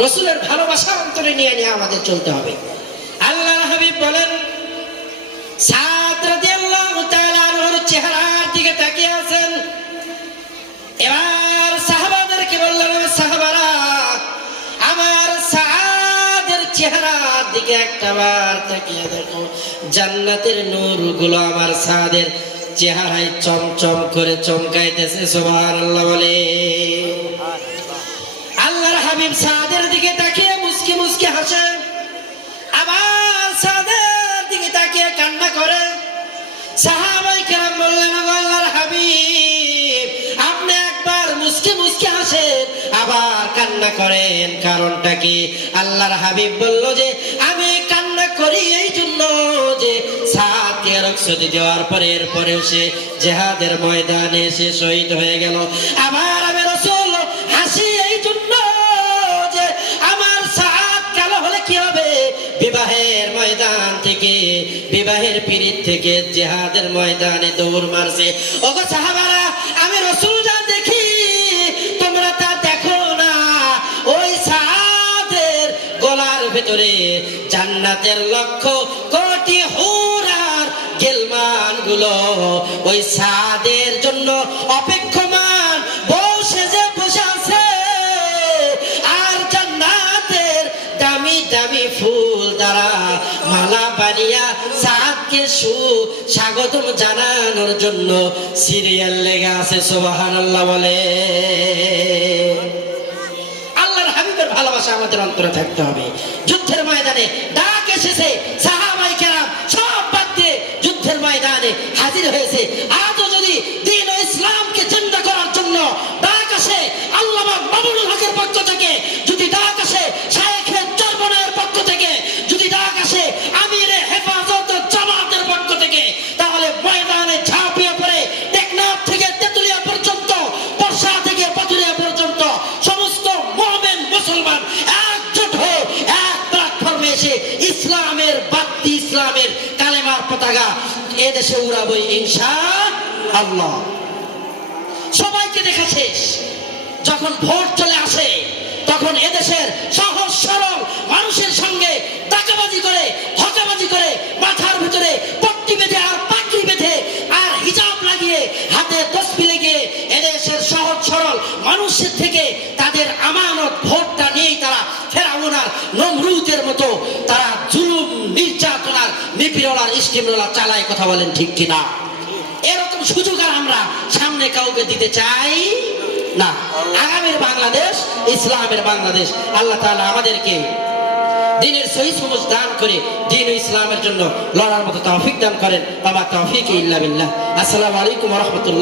রাসূলের ভালোবাসা অন্তরে নিয়ে নিয়ে আমাদের চলতে হবে। আল্লাহর হাবিব বলেন, সাদ রাদিয়াল্লাহু তাআলা আনহুর চেহারার দিকে তাকিয়ে আছেন। এবার সাহাবাদেরকে বললেন, সাহাবারা, আমার সাদের চেহারার দিকে একটাবার তাকিয়ে দেখো, জান্নাতের নূরগুলো আমার সাদের চেহারায় চমচম করে চমকাইতেছে। সুবহানাল্লাহ বলে। আল্লাহর হাবিব সাদের দিকে তাকিয়ে মুস্কি মুস্কি হাসে, আবার সাদের দিকে তাকিয়ে কান্না করে। সাহাবায়ে কেরাম বললেন, আল্লাহর হাবিব, আপনি একবার মুস্কি মুস্কি হাসেন, আবার কান্না করেন, কারণটা কি? আল্লাহর হাবিব বলল যে, আমি কান্না করি এই জন্য যে সাদকে রক্ত দেওয়ার পরে এরপরেও সে জিহাদের ময়দানে এসে শহীদ হয়ে গেল। আবার আমি রাসূল হাসি এই জন্য যে আমার সাদ কালো হলে কি হবে? বিবাহের ময়দান থেকে, বিবাহের পিরিত থেকে জিহাদের ময়দানে দৌড় মারছে। ওগো সাহাবারা, আমি রাসূল যা দেখি তোমরা তা দেখো না। ওই সাদের গলার ভেতরে জান্নাতের লক্ষ কোটি হুর আর গেলমান গুলো ওই সাদের জন্য অপেক্ষমান বউ সেজে বসে আছে। আর জান্নাতের দামি দামি ফুল দ্বারা মালা বানিয়া সাদকে স্বাগতম জানানোর জন্য সিরিয়াল লেগে আছে। সুবহানাল্লাহ বলে। আল্লাহর হাবিবের ভালোবাসা আমাদের অন্তরে থাকতে হবে। যুদ্ধের ময়দানে ডাক এসেছে, সাহাবায়ে কেরাম সব বাদ দিয়ে যুদ্ধের ময়দানে হাজির হয়েছে। আজও যদি দ্বীন ও ইসলামকে জিন্দা করার জন্য ডাক আসে আল্লামা মামুনুল হকের পক্ষ থেকে, যদি ডাক আসে শায়েখ চরমনায়ের পক্ষ থেকে, যদি ডাক আসে আমিরে হেফাজত জামাতের পক্ষ থেকে, তাহলে ময়দানে ঝাঁপিয়ে পড়ে টেকনাফ থেকে তেতুলিয়া পর্যন্ত, বর্ষা থেকে পাথুরিয়া পর্যন্ত সমস্ত মুমিন মুসলমান একজোট হয়ে এক প্ল্যাটফর্মে এসে ইসলামের বাতি, ইসলামের কালেমার পতাকা এদেশে উড়াবো ইনশাআল্লাহ। সবাইকে দেখা শেষ, যখন ভোট চলে আসে তখন এদেশের সহজ সরল মানুষের সঙ্গে টাকাবাজি করে, হকাবাজি করে, মাথার ভিতরে পট্টি বেঁধে আর পাগড়ি বেঁধে আর হিজাব লাগিয়ে হাতে তসবি লাগিয়ে এদেশের সহজ সরল মানুষের থেকে তাদের আমানত ভোটটা নিয়েই তারা ফেরাউন আর নমরুদের মতো তারা জুলুম, নির্যাতনার, নিপীড়নার স্টিমরোলার চালায়। কথা বলেন ঠিক কিনা? এরকম সুযোগ আর আমরা সামনে কাউকে দিতে চাই না। আগামীর বাংলাদেশ ইসলামের বাংলাদেশ। আল্লাহ তাআলা আমাদেরকে দ্বীনের সহিহ সমঝ দান করে দ্বীন ও ইসলামের জন্য লড়ার মতো তৌফিক দান করেন। ওয়া মা তৌফিক ইল্লা বিল্লাহ। আসসালামু আলাইকুম ওয়া রাহমাতুল্লাহ।